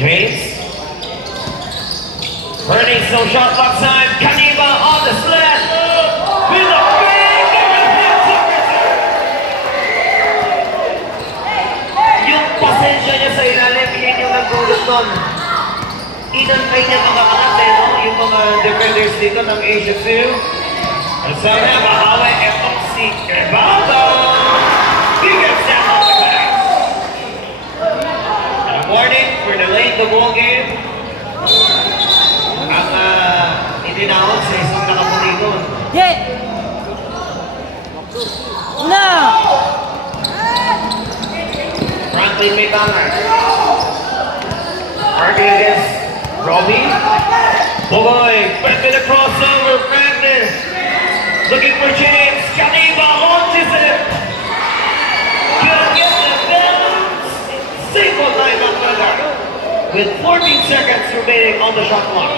James. Burning some shot block time. Kaniba on the slant. With a big yung pasensya niya sa ilalim, yun yung nagdulot nun. Inantay niya makakangat no? Yung mga defenders dito ng Asia 2. At sana makaway FC Kerbaba. Big up down on the glass. And a warning for delaying the ball game. Ang itinawag sa isang nakapuligon. Yeah! No! Franklin may banger. Arguing against Robbie. Boy, Franklin a crossover. Franklin looking for James. Kaniba launches it. Couldn't get the bounce. Single time up brother. With 14 seconds remaining on the shot clock.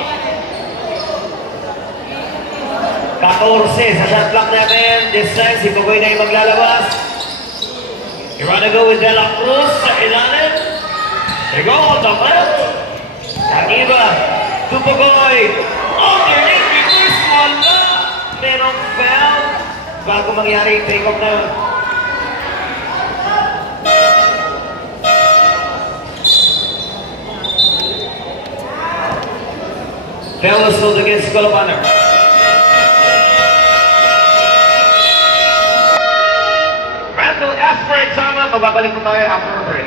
14 sa shot clock natin. This time, si Pugoy na yung maglalabas. You wanna go with De La Cruz sa ilalim? They go on the left. Kaniba to Pugoy. Underneath, reverse wala. Merong foul. Bago mangyari yung take-off na yun. Foul was called against Colabanner. Randall after a timeout. Mababalik po tayo after a break.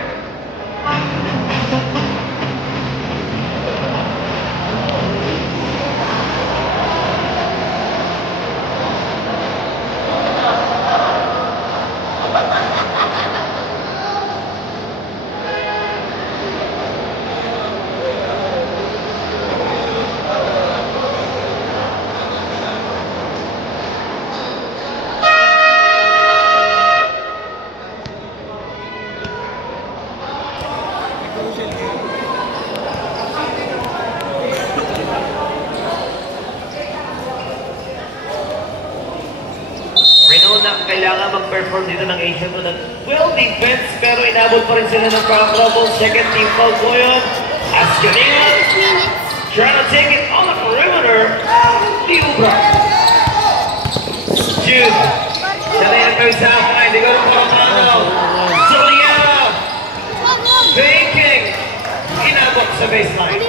Kailangan mag-perform dito ng Asia to ng well defense pero inabot pa rin sila ng foul trouble. Second team foul po yun. Ascanina trying to take it on the perimeter. Liubra. Jude. Salina goes half line. They go to Colomano. Soliano. Faking. Inabot sa baseline.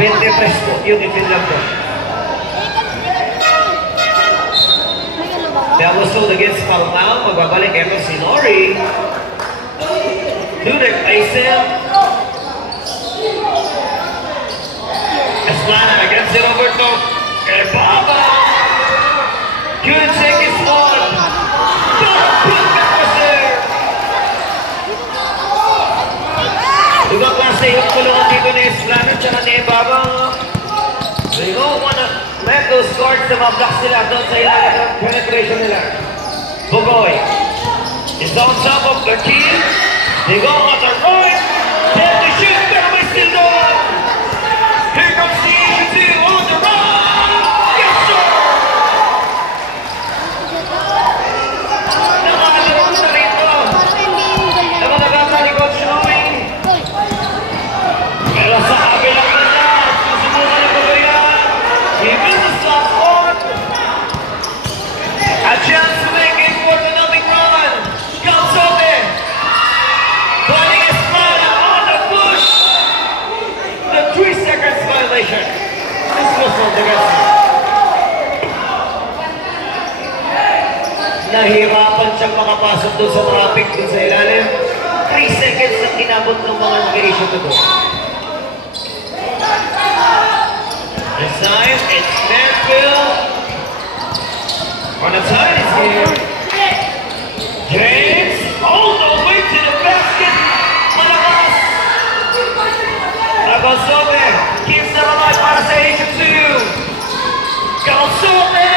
23 po yung itinlap ko. That was sold against Palmao. Magbabalik Evan Sinori. Dudek Aisin. Esplana against it over to Kerbaba. Good take his one. Don't put back was there. Dugang klase yung kulungan dito ni Esplana tsaka ni Kerbaba. They don't wanna let those guards na mablock sila doon sa ilalim ng penetration nila. Bugoy is on top of the key. They go on the right. Then they shoot. Pero may still going. Here comes the Asian 2 on the right. Yes, sir! Nakalawag na rito. Na mga bata ni Coach Louie. Pero sa kabilang banda, susubukan na Bugoy yan. He misses last one. A chance to make it for the numbing run. Calzote. Putting Esplana on the push. The 3 seconds violation. This whistle against him. Nahirapan siyang makapasok doon sa traffic doon sa ilalim. 3 seconds na kinabot ng mga nag-issue to doon. This time, it's Stanfield. On the side is here. James, all the way to the basket. Malakas. Calzote keeps them alive para sa Asia 2. Calzote,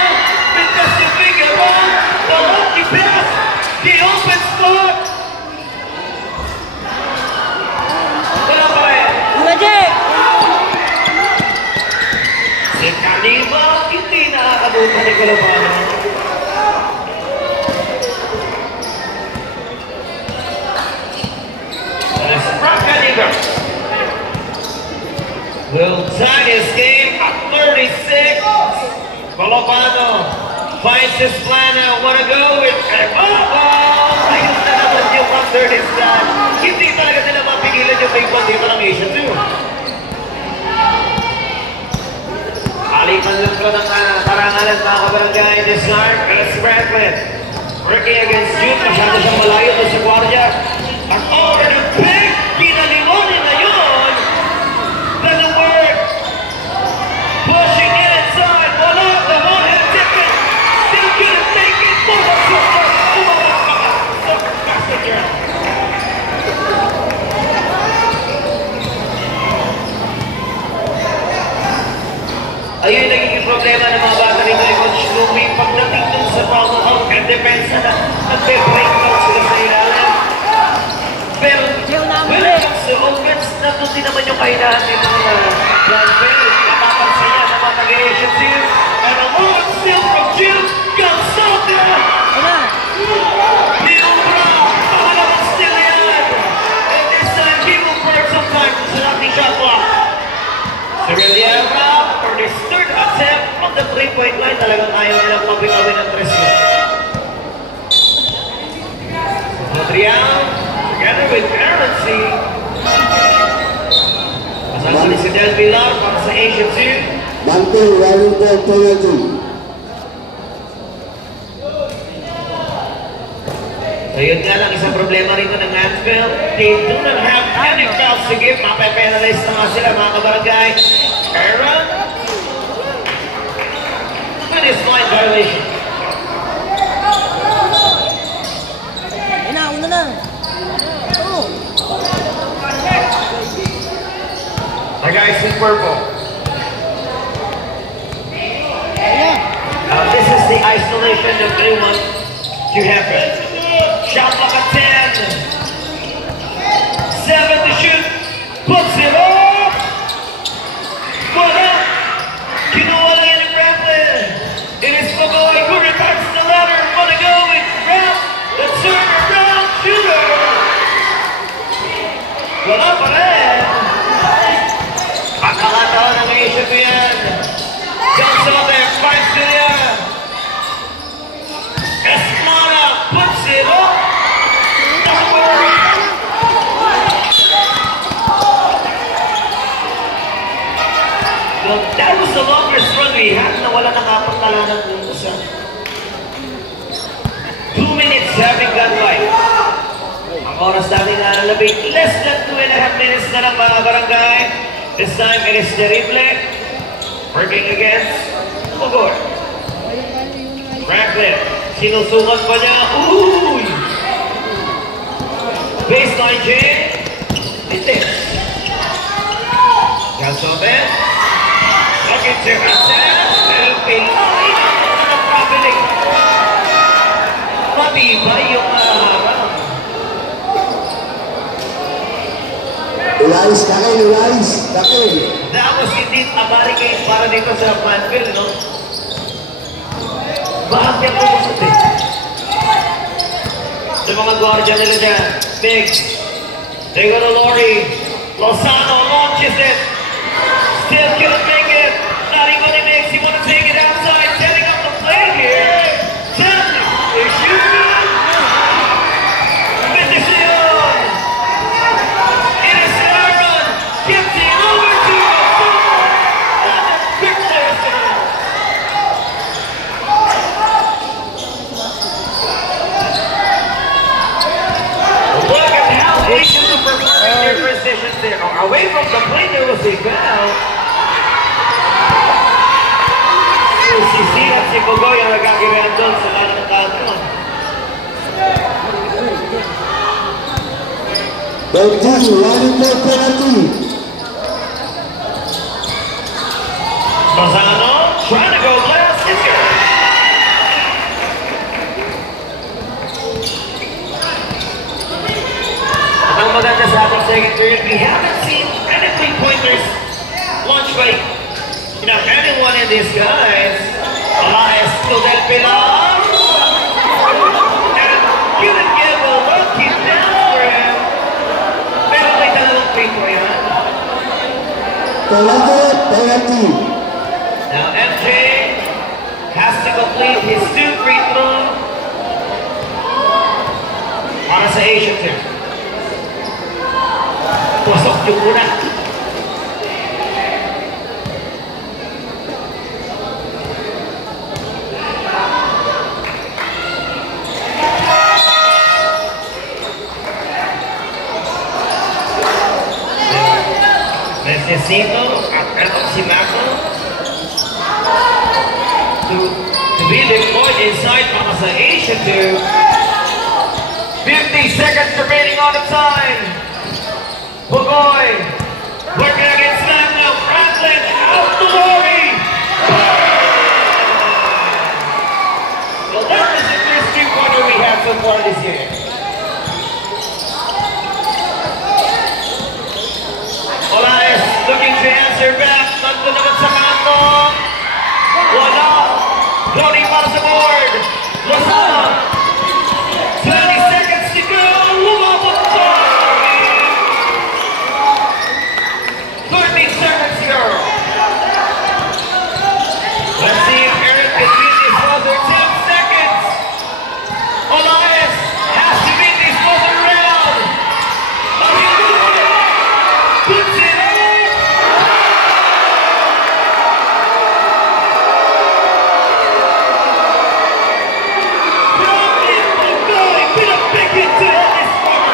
Vintasio Figueroa, the lucky pass, the open spot. Wala pa rin. Magic! Si Kaniba, hindi nakakabuta ni Colomano. Frank Kaniba. Tie is game at 36. Colopano finds his planner. Wanna go with ayun na naman yung 130 slash. Hindi talaga sila mapigilan yung baseball dito ng Asia 2. Alipan lang ko ng karangalan mga kabarangay. This time, it's Franklin. Working against June. Masyado siyang malayo doon sa Guardia. At over the pick. Pinalimonin na yun. Doesn't work. Pushing it inside. Wala. The one-hand ticket. Still couldn't take it. Passenger. Ayun yung nagiging problema ng mga bata rito ni Coach Louie. Pagdating dun sa foul out and defense na nagbe-break out sila sa ilalim. Pero when it comes to offense, nandun din naman yung kainahan nito na Blanfeld. Napapansin niya na mga nag-Asian team. And a long steal from Jim Gonsalta. The Umbra. Pangalawang steal yan. And this time, he will burn some time sa ating shot clock. Siriliera for this third attempt from the 3-point line. Talagang ayaw nilang mabitawin ng 3 yun. Adrian, together with Currency. Masasali si Del Pilar para sa Asian team. Mante, running ball penalty. So yun nga lang, isang problema rito ng Mansfield. They do not have any fouls to give. Mape-penalize na nga sila mga kabarangay. Aaron. Look at this line violation. Una na. The guys in purple. This is the isolation of blue one to happen. Shot clock at 10. 7 to shoot. Puts it off. Wala. Kinuha lang yan ng Franklin. It is Magoy who retards the ladder. Wanna go with Ralph. The turnaround shooter. Wala pa rin. Pagkakataon ng Asia ko yan. Gonsalta finds it yan. Esmana puts it up. Well, that was the longest run we had na wala nakapagtalanan ng isa. 2 minutes having gone by. Ang oras natin nalalabing less than 2.5 minutes na lang mga barangay. This time it is Terrible working against Ogor. Franklin, sinusukat pa niya. Uy! Baseline J. Itis. Gonsalta. Second to Hansel. El Pilay. Ang traveling. Matibay yung harap. Ulayos kakin, ulayos kakin. That was indeed a barricade para dito sa Mansfield, no? Bakit niya pumusot eh? Sa mga guardia nila dyan. Big. They go to Lori. Lozano launches it. Still couldn't make it. Not even he makes. He want to take it outside. Setting up the play here. 10. They shoot it. Bendición. It is Aaron. Gives it over to Gonsalta. Quick clear. Look at how Asians are performing their positions there. Away from the plate, there was a foul. Si Sia at si Bogoy ang nagkakiraan doon sa kanan ng kanto. 13, running ball penalty. Lozano trying to go last. It's good. Ang maganda sa ating second period, we haven't seen any three-pointers launched by anyone in these guys. Elias to Del Pilar. And couldn't give a lucky down for him. Pero may dalawang free throw yan. penalty. Now MJ has to complete his 2 free throws para sa Asian team. Pasok yung una. Necesito si Mako to be deployed inside para sa Asian team. 50 seconds remaining on the time. Bugoy working against that now. Franklin out the worry. The largest and first 3-pointer we have so far this year. Olaes looking to answer back. Nandun naman sa kanto. Wala. Tony para sa board. Lozano. 20 seconds to go. Lumabot pa. 13 seconds to go. Let's see if Eric can beat this buzzer. 10 seconds. Olaes has to beat this buzzer around. Puts it in. Been a big hit to end this quarter.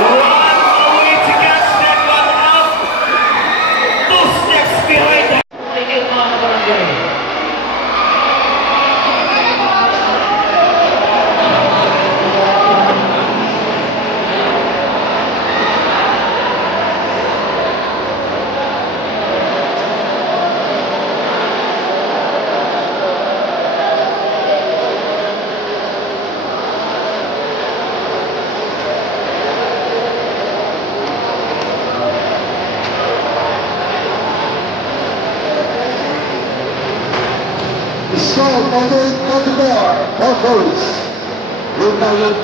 Run away to catch that one out. 2 steps behind that. Mga barangay. Score on the board. All goals. Rule number 2.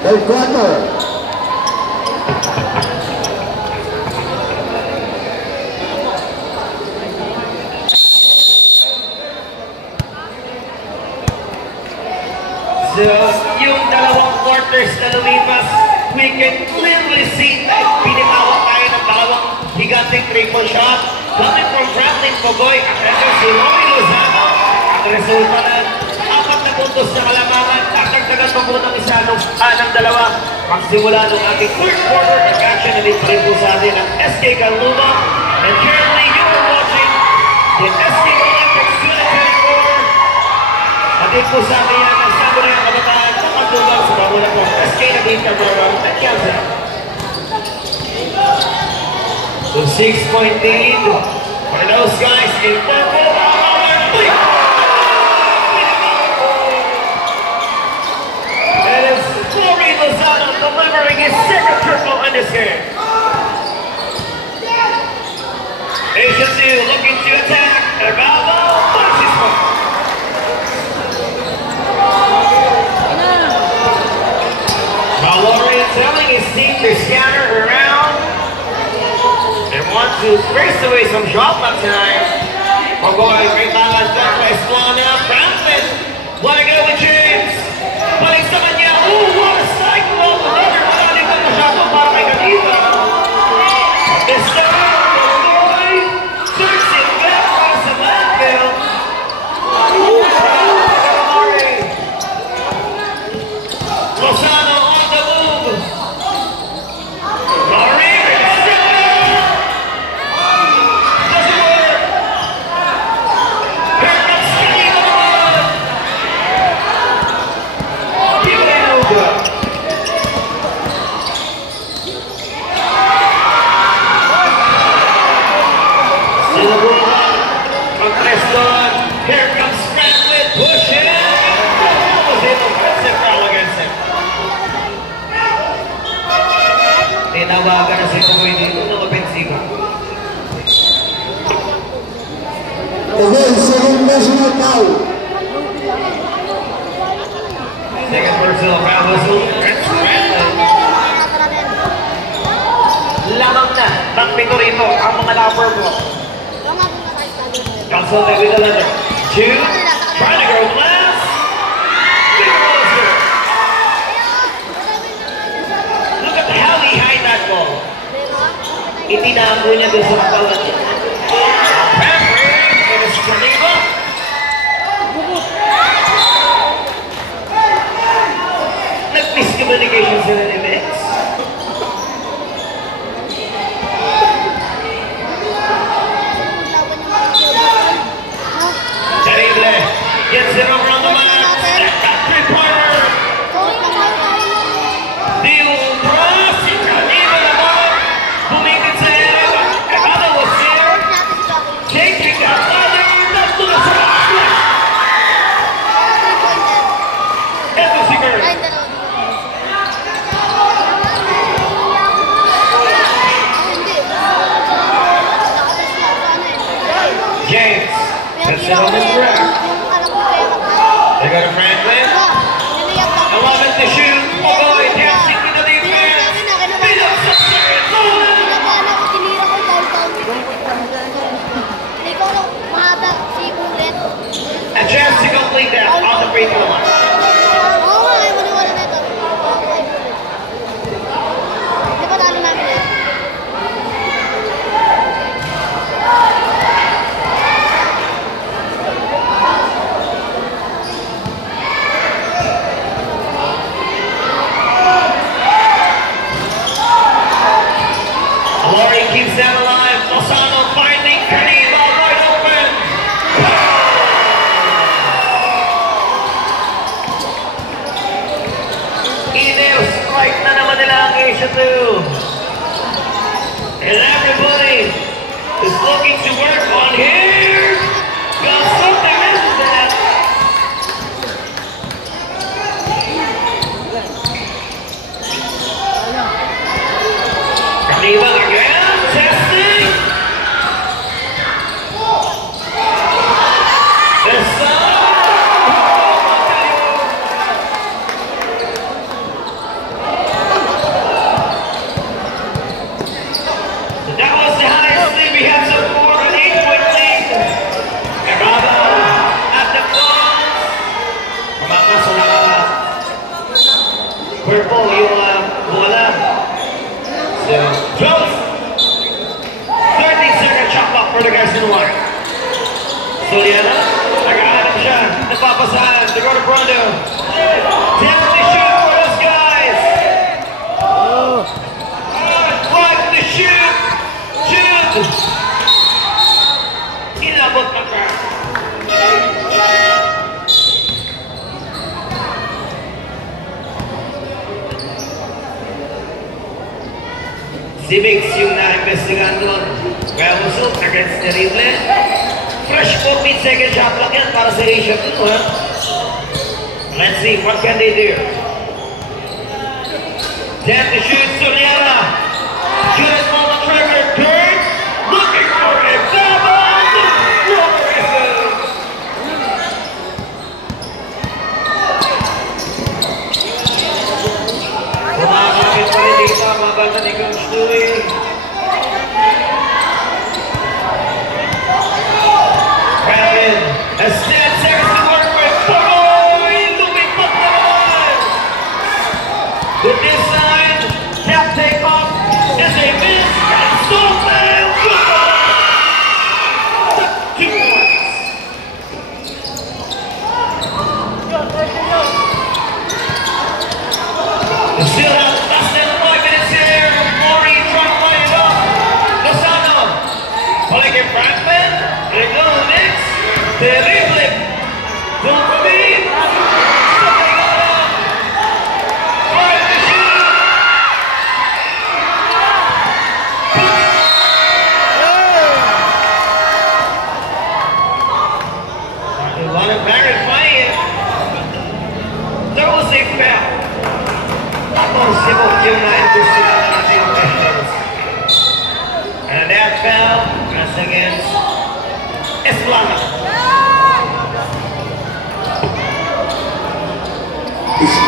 Third quarter. So, yung dalawang quarters na lumipas, we can clearly see na pinitawag tayo ng dalawang higanteng triple shot. Coming from Franklin Pogoy, at si Roy Lozano. Ang resulta ng 4 na puntos na kalamangan. Tatagdagan pa po ng isa ng dalawa. Magsimula ng ating third quarter, nag-action na din pa rin po sa atin ang SK Caluma. And currently, you are watching the SK Olympics 2024. At din po sa akin yan, nagsama na yung kabataan ng paglugang sa bamulang po. SK na din ka at Kansas. So 6-point lead for those guys in purple. It is Rory Lozano delivering his second triple in this game. Asian 2 looking to attack. Erbaldo punches one. Now Lawrence telling his team to scatter around. They want to race away some shot clock tonight. Pogoy, great balance done by Esplana. Franklin, wanna go with James. Balik sa kanya. Oh, what a cycle! Another one. Masyado para kay Ganito. This time, Tinawagan na si Pugoy dito ng opensiba. Again, second national foul. Second personal foul whistle. Lamang na ng pito rito ang mga na-purple. Consulted with the leather. 2, trying to go last. Look at how he hid that ball. Itinago niya doon sa katawan niya. It is Geneva. Nag-miscommunication sila ni Mix. Terrible. Gets it over on the mat. That three-pointer. Diubra. Si Geneva naman. Bumikit sa area. Ekada was there. Taking that ladder. Tatlo na sa flash. Ito si Kurt. James. Gets it on the track. They got a Franklin. 11 to shoot. Boy, dancing to the defense. Beat up some second. A chance to complete that on the free throw line. Laurie keeps that alive. Lozano finding Geneva wide open. Email strike na naman nila ang Asia 2. And everybody is looking to work on here. Got something misses that. Geneva again, testing. This that was the highest lead we had so far, an 8-point lead. Errada at the close. Kumaka sa purple yung wala. So, 30-second shot clock for the guys in the line. Soliana, nag-aanap siya. Napapasahan. They go to Brondo. 10 to shoot for those guys. 5 to shoot. Shoot. Inabot na crowd. Si Mix yung na-investigahan doon. Kaya Musok against Terrible. Fresh 14-second shot clock yan para sa Asia 2, ha? Let's see, what can they do? 10 to shoot, Soriana. Shoot it on the trigger, turn. Looking for it. Double! Kumakakit pa rin dito ang mga bata ni Coach Louie. Brandon has 10 seconds to work with. Boy! Lumipat naman! With this side, Captain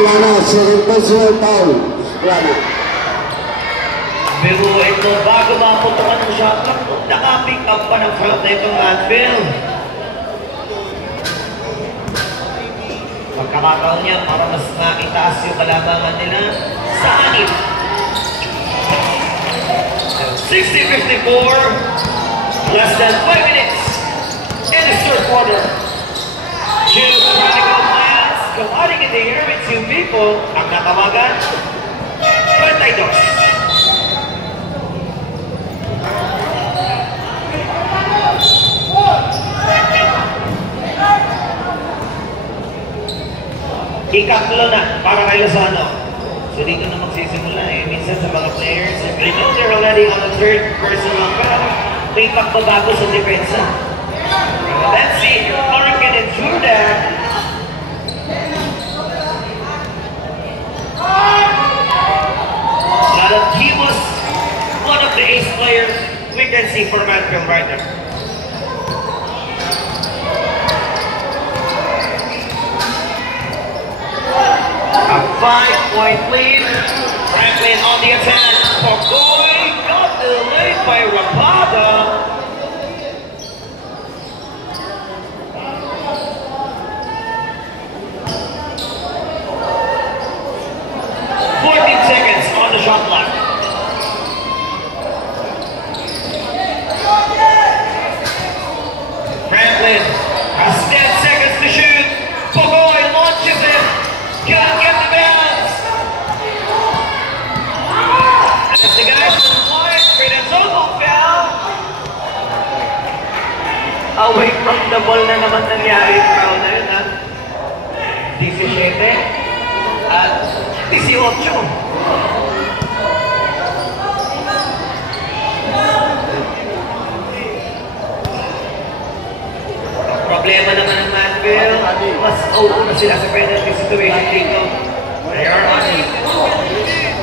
Esplana, second personal foul. Esplana. Pero ito, bago maputukan ng shot clock, naka-pick up pa ng front na itong Manfield. Pagkakataon niya para mas makitaas yung kalabangan nila sa anip. 60-54, less than 5 minutes in the third quarter. Two critical plans colliding in the air with two people. Ang natawagan, 22. Ikatlo na para kay Lozano. So dito na magsisimula eh. Minsan sa mga players, they know they're already on the third personal foul. May pagbabago sa depensa. Let's see if Clark can endure that. Now that he was one of the ace players, we can see for Manfield right there. A 5-point lead. Franklin on the attack. Pagoy got delayed by Rapada. 14 seconds on the shot clock. Franklin has 10 seconds to shoot. Pagoy launches it. Can't get the balance. As the guys from the line, Renazzolo foul. Away from the ball na naman nangyari yung foul na yun, ha? 17 at 18. Problema naman ng Manfield, mas open na sila sa penalty situation dito. They are on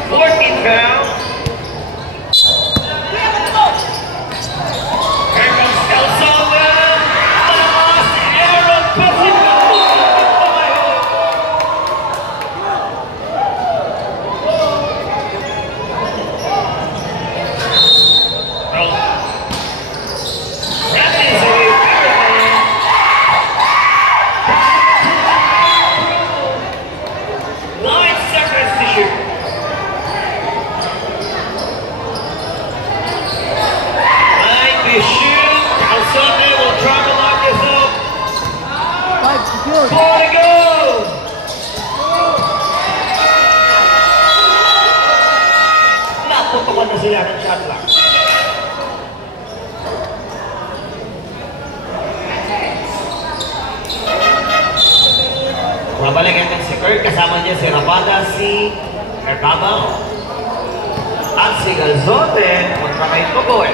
14th foul. Here comes El Salvador. Malakas, Aaron Pacifico. That is a 9 seconds to shoot. Sunday will try to lock this up. 4 to go. Naputukan na sila ng shot clock. Mabalik natin si Kurt, kasama niya si Rapada, si Ercaba, at si Galzote, kontra kay Pagoy,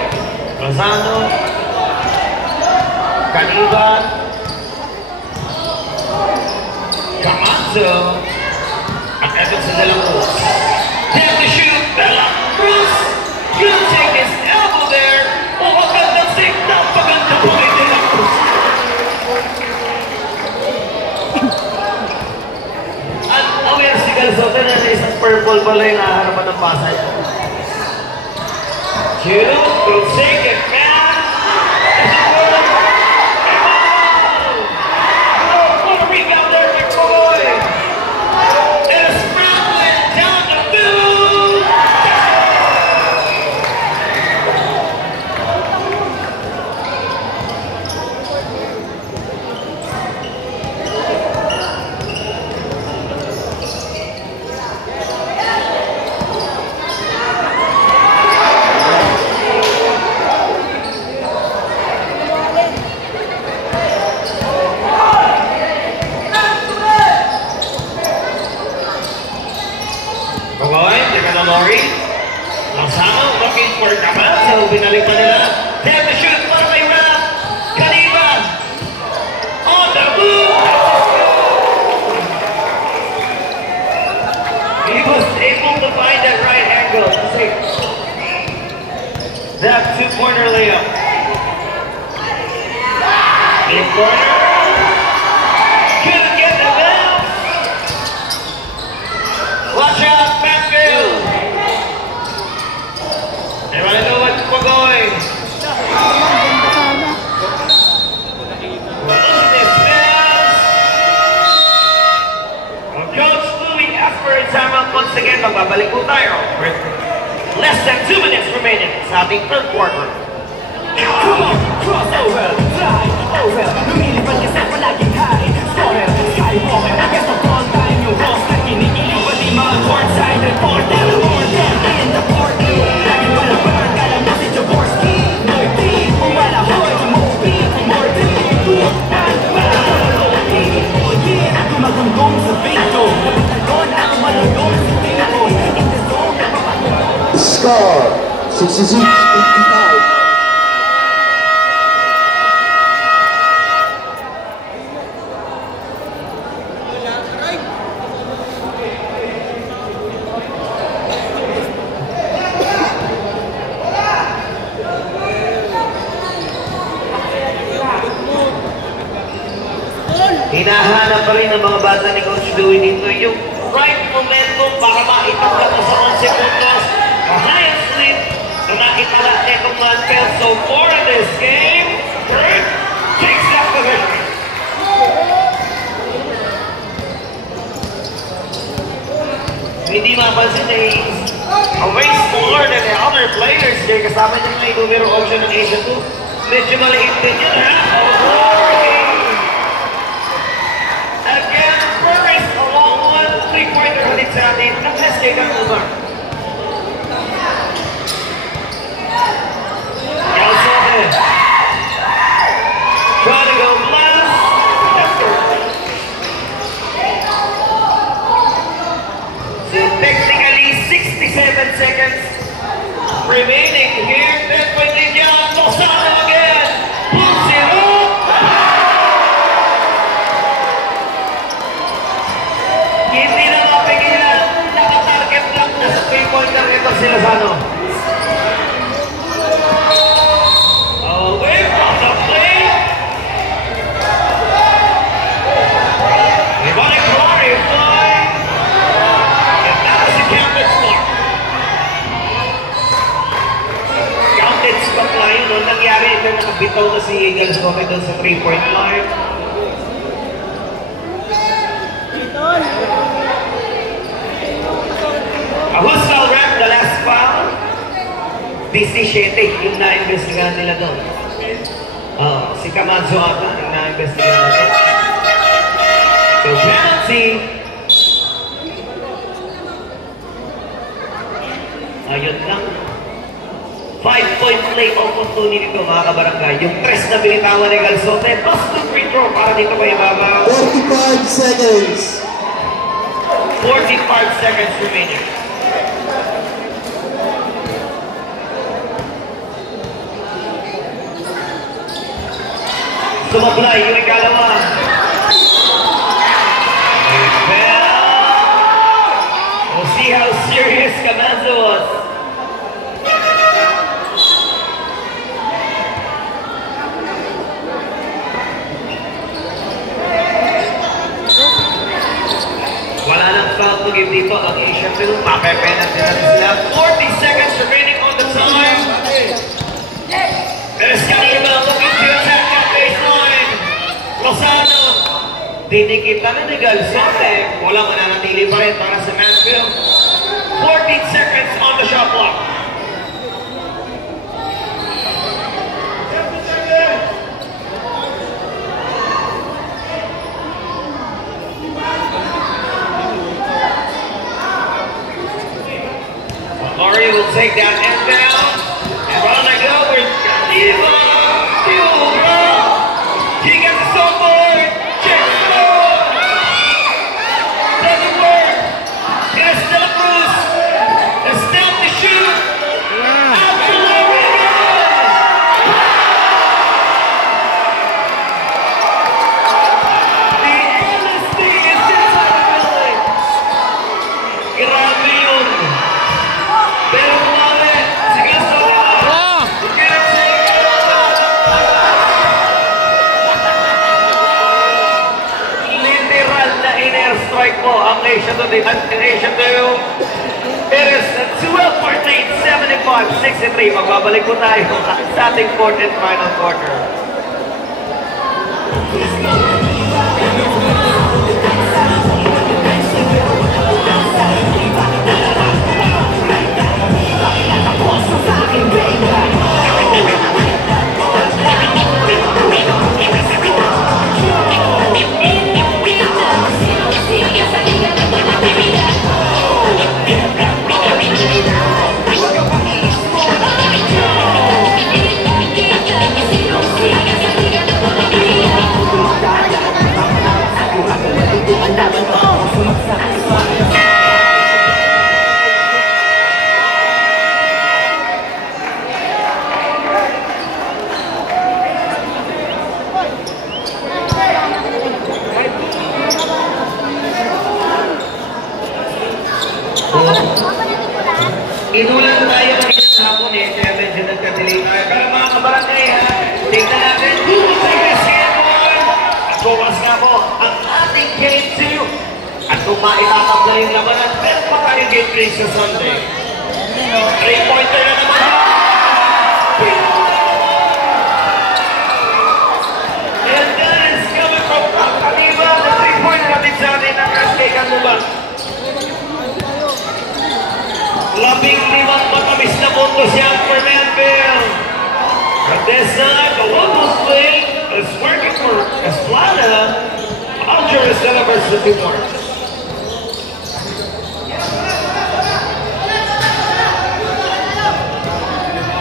Lozano, Caniban, Camacho, at eto si De La Cruz. Time to shoot, De La Cruz, will take his elbow there. Oh, magandang save, napaganda po kay De La Cruz. At aware si Galzote na sa isang purple pala yung haharapan ng pasa niya. Shoot, will take it, man. Lozano looking for Camacho. Binalik pa nila. Time to shoot para kay Rap. Caniban. On the move. He was able to find that right angle to save that two-pointer layup. Deep corner. Couldn't get the bounce. They want to know what's going. Coach Louie Esper and Samuel once again magbabalik po tayo. Less than 2 minutes remaining sa ating third quarter. Come on, cross over, fly over. Lumilipad ka sa palaging high. Scorer, skywalker. Guess of all time yung boss na kinikilig. Pati mga courtside reporter. Order in the courtroom. Lagi wala burn, kala mo si Jaworski. Noy T, umala hoy, Moby, Morty. Tuwaktan, malaloki. Oh yeah, gumagunggong sa bingo. Napatagon ako malagong sa bingo. In the zone, napapagod. Score 66-55. Hinahanap pa rin ng mga bata ni Coach Louie dito yung right momentum para maitagla mo sa 11 segundos. The highest lead na nakitala ni Mantel so far in this game. Kurt takes that position. Hindi mapansin na a way smaller than the other players here. Kasama niya nga yung numero option ng Asia 2. Medyo maliit din yun, ha? Again, Burris, a long one, three-pointer ulit sa atin. Unless they got over. Galsote. Trying to go blast. So technically, 67 seconds remaining here. 10-point lead yan. Lozano again. Pulls it up. Hindi na mapigilan. Nakatarget lang na sa 3-pointer ito si Lozano. Away from the play. Ibalik Rory fly. And that was a counted spot. Counted spot lang yun. Nung nangyari ito, nakabitaw na si Galsote doon sa 3-point line. A whistle rep, the last foul. 17 yung na-investigahan nila doon. Si Camanzo ata yung na-investigahan nila. So penalty. Ayun lang. 5-point play opportunity ko mga kabarangay. Yung 3 na binitawan ni Galsote. Plus 2 free throw para dito kayo babaw. 45 seconds. 45 seconds remaining. Sumablay yung ikalawa. We'll see how serious Camanzo was. Wala nang foul to give dito ang Asian Film. Mapepenalty natin sila. 40 seconds remaining on the time. Escalibel looking to attack that baseline. Lozano. Dinikita na ni Galsote. Walang mananatili pa rin para sa Mansfield. 14 seconds on the shot clock. Murray will take that end down. And on they go with Diva. He gets the softboard. Checks it out. Doesn't work. It is still Bruce. It's still to shoot. Out for Larry. The honesty is inside the building. Grabe yun. Pero kumali, sige sa literal na in-airstrike mo ang Nation 2. It is 12-14, 75 61-63. Magbabalik po tayo sa ating fourth and final quarter. Inulan tayo kanina sa hapon eh, kaya medyo nagka-delay tayo. Pero mga kabarangay ha, tingnan natin. At bukas nga po, ang ating game 2. At kung maitatap na yung labanan, meron pa tayo game 3 sa Sunday. 3-pointer na naman. And that is coming from Kaliba, the 3-pointer natin sa atin ng Rascay Kanluba. 15 matamis na puntos yan for Manville. At this side, the Wolves play is working for Esplana. Algeris delivers the 2 points.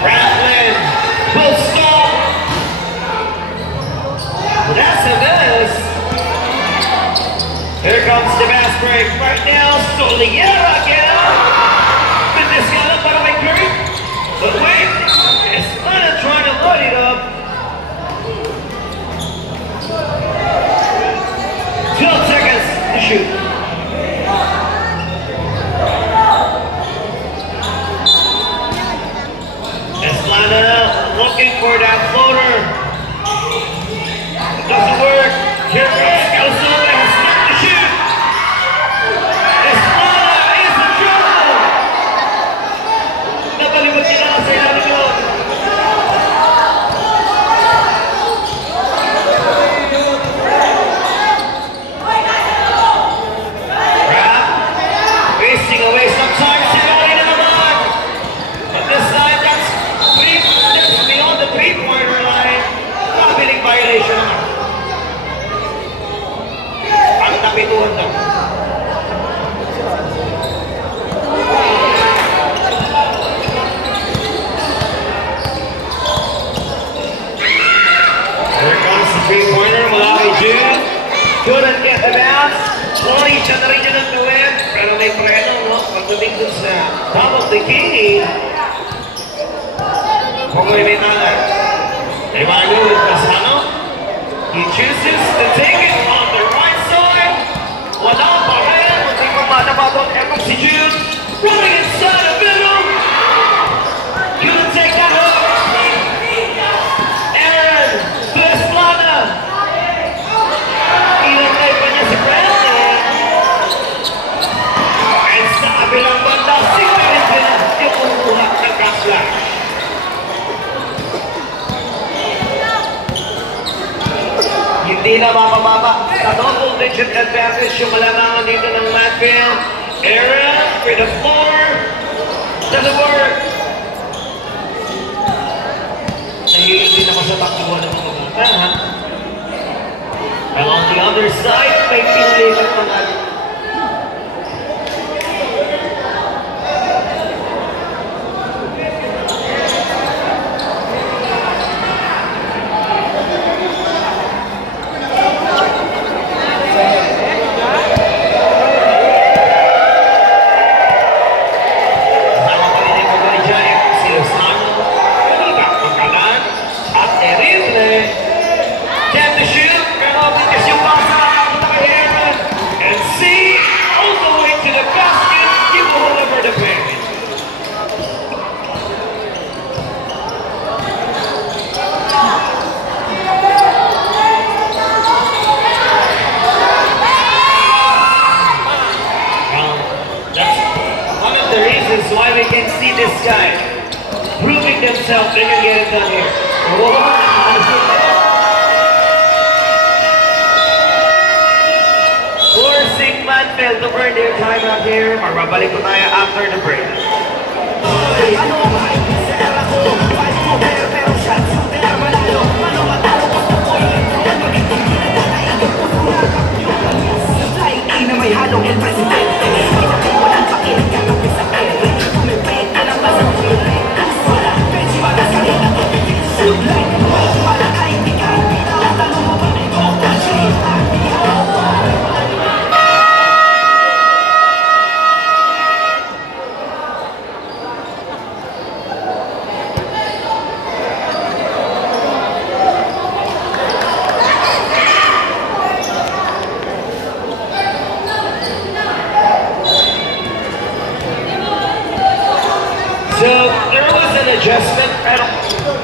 Franklin will stop. That's a miss. Here comes the fast break right now. Soliera again. But wait, Esplana trying to load it up. 12 seconds to shoot. Esplana looking for that floater. It doesn't work. Here comes Calzone, has not to shoot. Esplana is in trouble. Napalibot niya na sa ilalim yun. Crap. Wasting away some time. Sinali na naman. But this time, that's 3 steps beyond the 3-pointer line. Kabiling violation naman. Ang napituhan lang. Three-pointer mula kay Jude. Couldn't get the bounce. Slowly siya na rin niya ng gawin. Pero may preno, no? Pagdating dun sa top of the key. Kung may tanan. They want to go with Pasano. He chooses to take it on the right side. Wala pa rin. Hindi ko matapatot. Eto si Jude. Running inside the middle. Couldn't take that hook. Aaron. Esplana. Inantay pa niya si Brandon. And sa kabilang banda, si Brandon yung umuhak ng kasla. Hindi na mapamama. Sa double-digit advantage yung malamangan dito ng Manville. Aaron with the floor. Doesn't work. Nahilig din ako sa takbuhan ng mga bata, ha? And on the other side, may pinalitan pa natin. Kasama pa rin yung mga dyan, si Osano, Kanita, Pagkalan, at Erible. Get the shoot, pero bitis yung pasa, punta kay Aaron. And proving themselves, they can get it done here. Forcing Manfield to burn their time out here. Marbabalik po tayo after the break. May halong el presidente walang pakinig kakapi sa ere tumipit ka ng masang ere wala bench para sa kanila shoot like wala kahit di kahit talo mo ba ito So, there was an adjustment, pero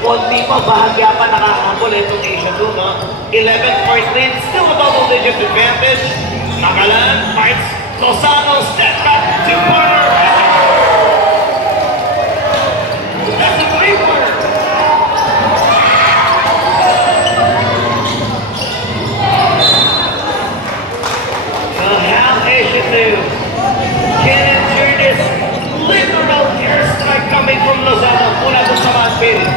konti pa, bahagya pa nakahabol itong Asia 2, no? 11-point lead, still a double-digit advantage. Magalan fights Lozano, step back, two-pointer. That's a three-pointer. So, how Asia 2 can enter this literal airstrike coming from Lozano mula doon sa Manfield.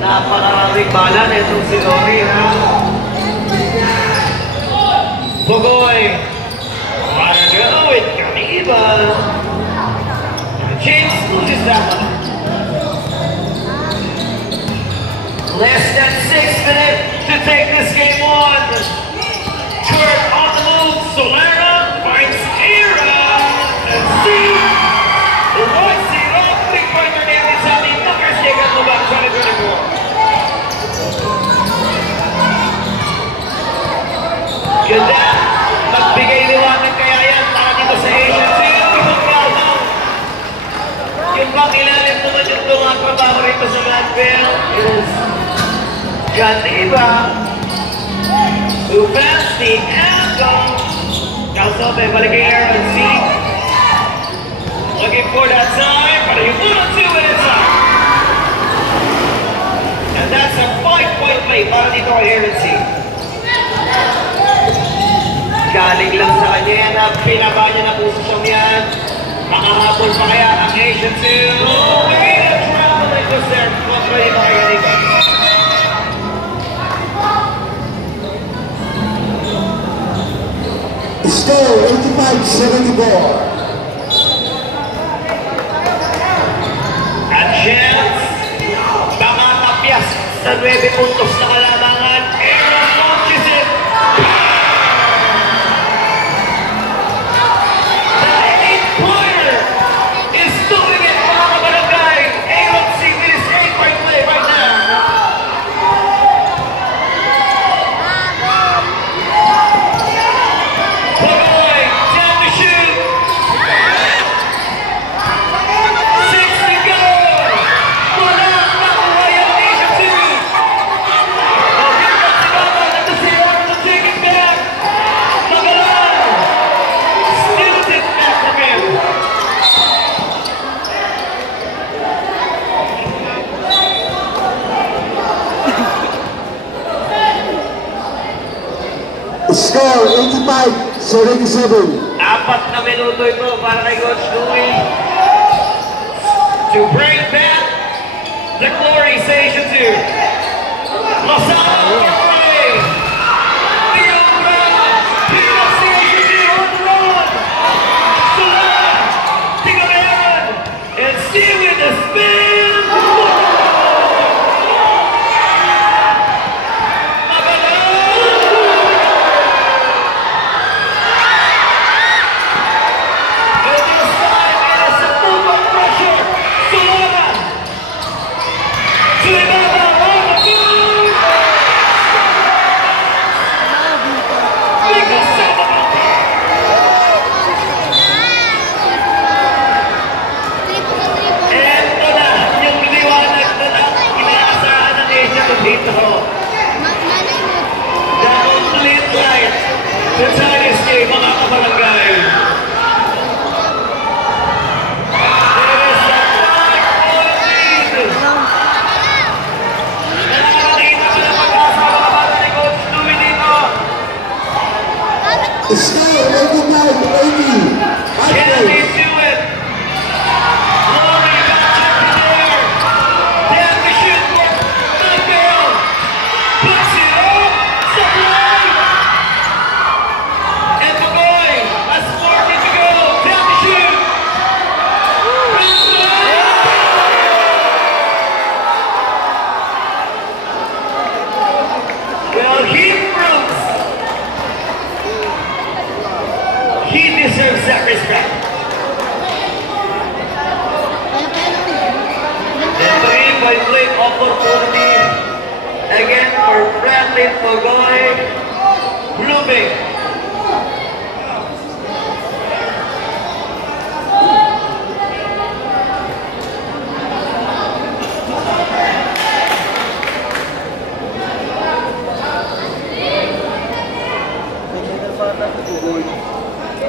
Napakaraming bala na itong si Lori, ha? Bugoy. Para go with Kaniba. James loses that one. Less than 6 minutes to take this game on. Kurt on the move, Solera finds Era. And see, Lloyd Zero, three-pointer name is Sally Tucker, second move up, 2024. Ganda, magbigay liwanag kaya yan para dito sa Asian City. Yung bang ilalim naman yung tumatrabaho rito sa Manfield is Kaniba. Who passed the angle. Calzote, balik kay Aaron C. Looking for that time, but he wouldn't do it inside. And that's a 5-point play para dito kay Aaron C. Galing lang sa kanya yan, pinaba niya na posisyon yan. Makahabol pa kaya ang Asian 2. Oh, we made a travel like this there. Kontra yung mga Kaniba. Score 85-74. At chance, baka tapyas sa 9 puntos na kalamangan. Aaron launches it. The 8-pointer is doing it, mga kabarangay. Aaron C with his 8-point play right now. Boy, down to shoot. 6 to go. Wala nakuha yung Asia 2. Oh, here comes Sigama. Let the Sierra to take it back. Magalan. Steals it back from him. Score 85-77. 4 na minuto ito para kay Coach Louie to bring back the glory sa Asia 2. Lozano away. Theo Brown picking up the Asia 2 on the run. Solana, Tiganaran, and see with the spin. Solana, opportunity again for Franklin Pogoy. Blooming.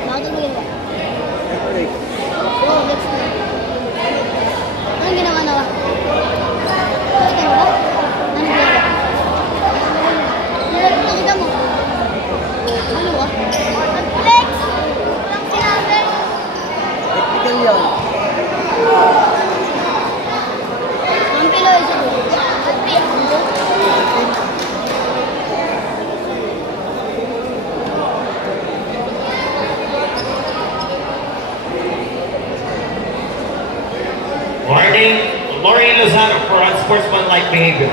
Nakatulungin ba? Oo, let's go. Anong ginawa na? Nakita mo ba? Anong ginawa? Nakita mo? Ano ba? Flex! Walang sinabi. Technical yan. Ang Piloy sa buhay. Warning, Lori Lozano for unsportsmanlike behavior.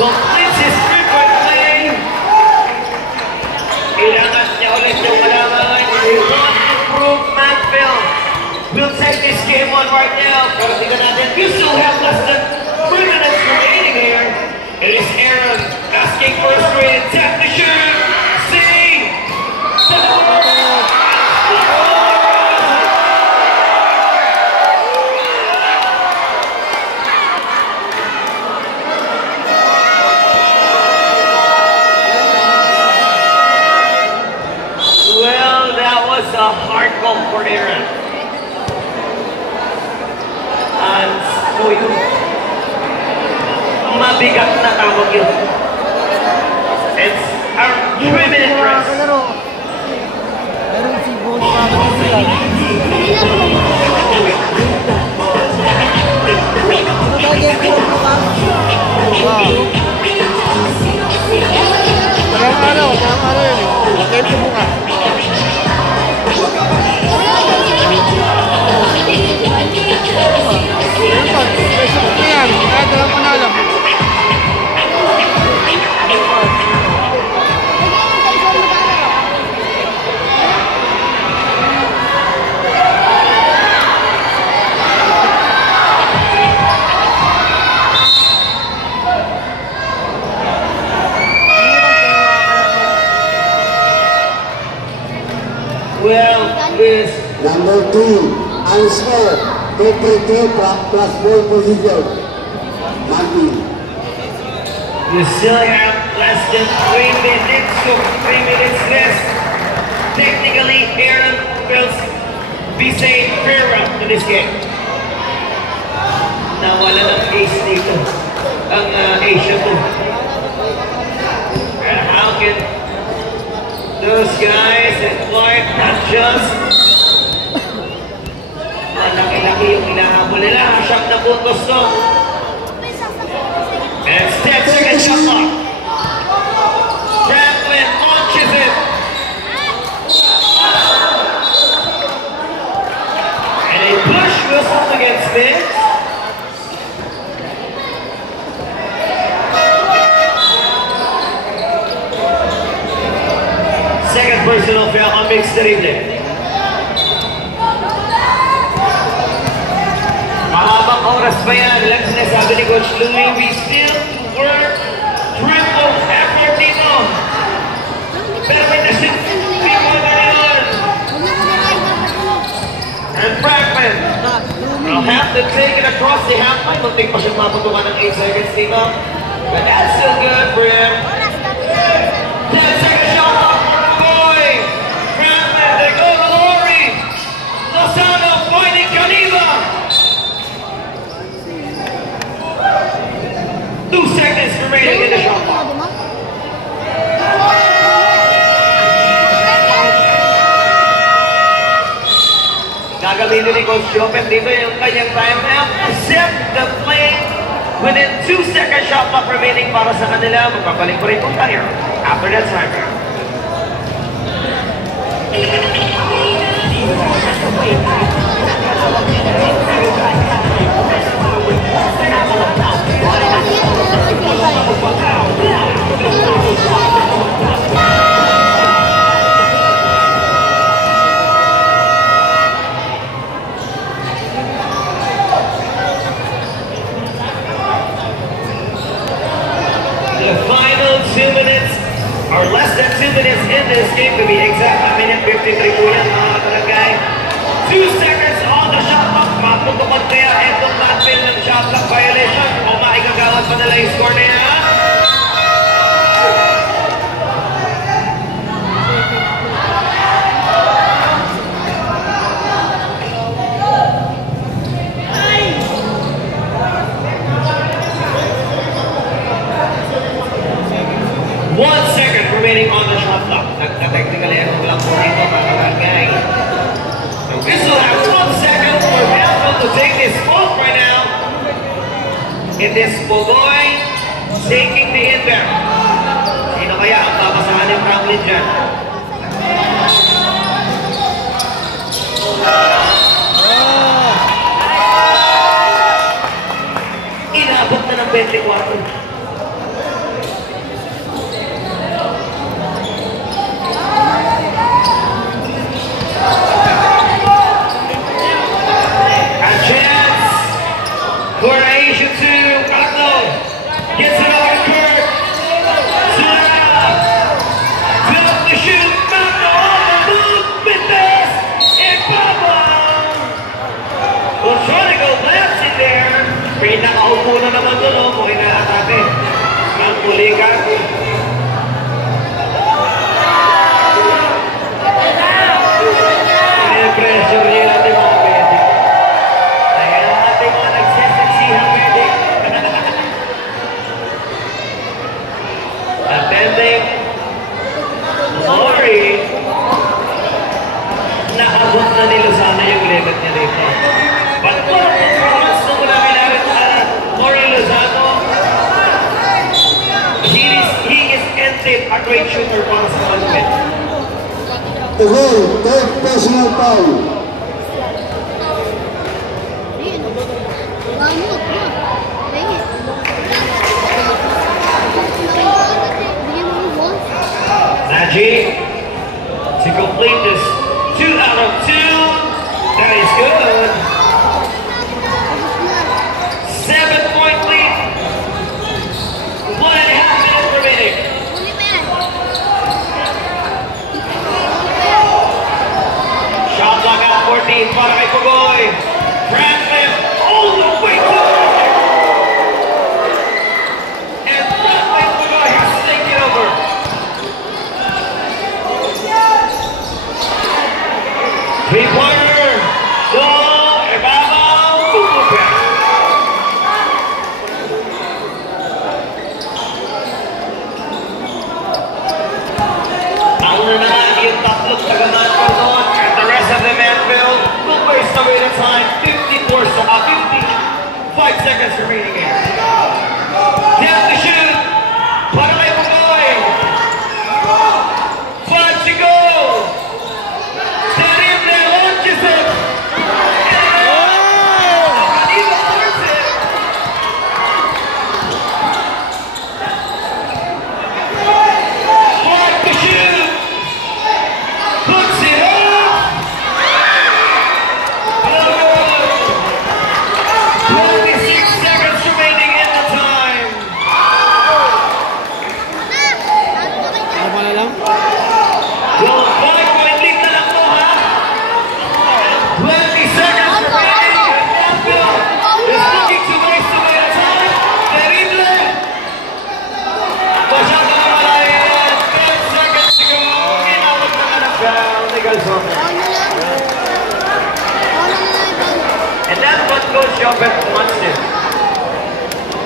Completes his three-point play. Ilangat niya ulit yung malaman. We want to prove Manfield. We'll take this game on right now. Pero tingnan natin, you still have less than 3 minutes remaining here. It is Aaron asking for a straight attempt to shoot. See! Well, that was a hard goal for Aaron. And so yun, mabigat na tawag yun. It's a 3-minute rest. Meron si Bones Pagkakasilan. Ano ba game po mo ka? Wow. Kayang araw yun eh. Game po mo ka. Ayun pa, special po yan. Kaya dalawang panalo. Well, this Number 2, unscored. 2-3-2 plus ball position. Mati. you still have less than 3 minutes, so 3 minutes left. Technically, Aaron will be saying farewell to this game. Nawala ng ace dito, ang Asia 2. And how can those guys and Clark not just malaki-laki yung hinahabol nila, shot na puntos to. And it's 10 seconds shot clock. Franklin launches it. And a push whistle against Vince. Second personal foul on Mixed evening. Mahabang oras pa yan. Lang sinasabi ni Coach Louie, we still work triple effort dito. Pero may nasinti mo na yun. And Franklin will have to take it across the half line. Muntik pa siyang maputukan ng 8 seconds dito. But that's still good for him. 10 seconds shot clock for Pogoy. Franklin, they go to Lori. Lozano finding Caniva. 2 seconds Coach Jopet dito yung kanyang timeout. Set the play within 2 seconds shot clock remaining para sa kanila. Magpapalik po rin kung tayo after that timeout. The final 2 minutes, or less than 2 minutes in this game, to be exact, a minute 53 po yan mga kabarangay. 2 seconds on the shot clock. Matutukan kaya itong landfill ng shot clock violation o maigagawad pa nila yung score na yan. Remaining on the shot clock. Nagka-technically ako lang po dito mga kabarangay. So this will have 1 second for Melville to take this ball right now. It is Pogoy taking the inbound. Sino kaya ang papasahan ng Franklin dyan? Inabot na ng 24. Pinakaupo na naman doon, no? Kung inaatake. Ang pulikan. Pressure niya natin mga medic. Dahil ang ating mga nagseseksihang medic. Attending. Sorry. Naabot na nila sana yung limit niya dito. But what a performance na mula kailangan Mori Lozano. He is indeed a great shooter para sa Malpit. Okay, take personal foul. Najee to complete this 2 out of 2. That is good. 7-point lead. 1.5 minutes remaining. Shot clock out 14 para kay Pogoy. Franklin all the way to the line. And Franklin Pogoy has to take it over. Three-pointer. Goal. Ibabaw. Pupupet. And the rest of the Manfield will waste away the time. 55 seconds remaining here. Down to shoot. Para kay Pogoy. 5 to go. Terrible launches it. Kanina starts it. 5 to shoot. Puts it up. 26 seconds remaining in the time. Ano na lang? Well, 5-point lead na lang to, ha? 20 seconds remaining. And Manfield is looking to waste away the time. Terrible. Masyado na malayo. 10 seconds to go. Inabot na ng foul ni Galzon. And that's what Coach Jopet wants to.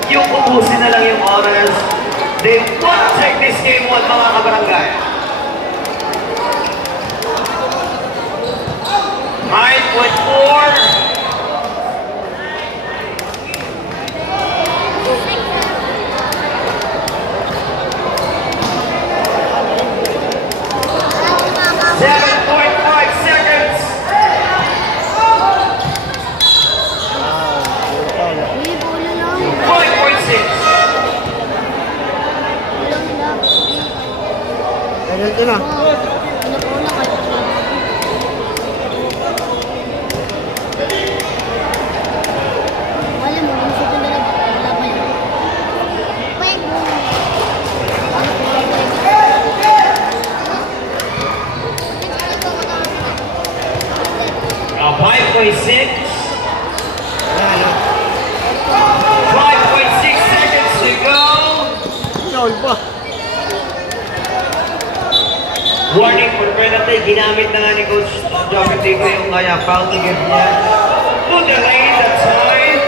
Yung ubusin na lang yung oras. They want to take this game one, mga kabarangay. Alright, 5.4. Uy, bola lang. 5.6. Walang lang. Ganito na. Pinapuna kahit wala mo, gusto ko na lang. Wala pa yan. Wait mo. Ano po lang Oh, 5.6. Yan, no? 5.6 seconds to go. Foul pa. Warning for penalty. Ginamit na nga ni Coach Joey Tico yung foul to give niya. To delay the time.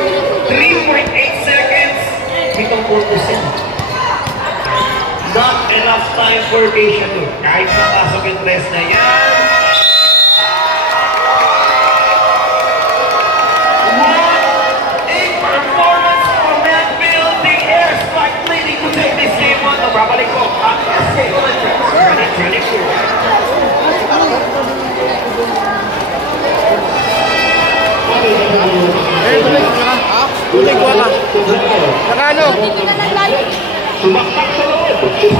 3.8 seconds. 7.2. Not enough time for Asia to. Kahit napasok yung tres na yan. Babalik ko. Tuloy ko ka. Nakano? Tumaktak sa loob.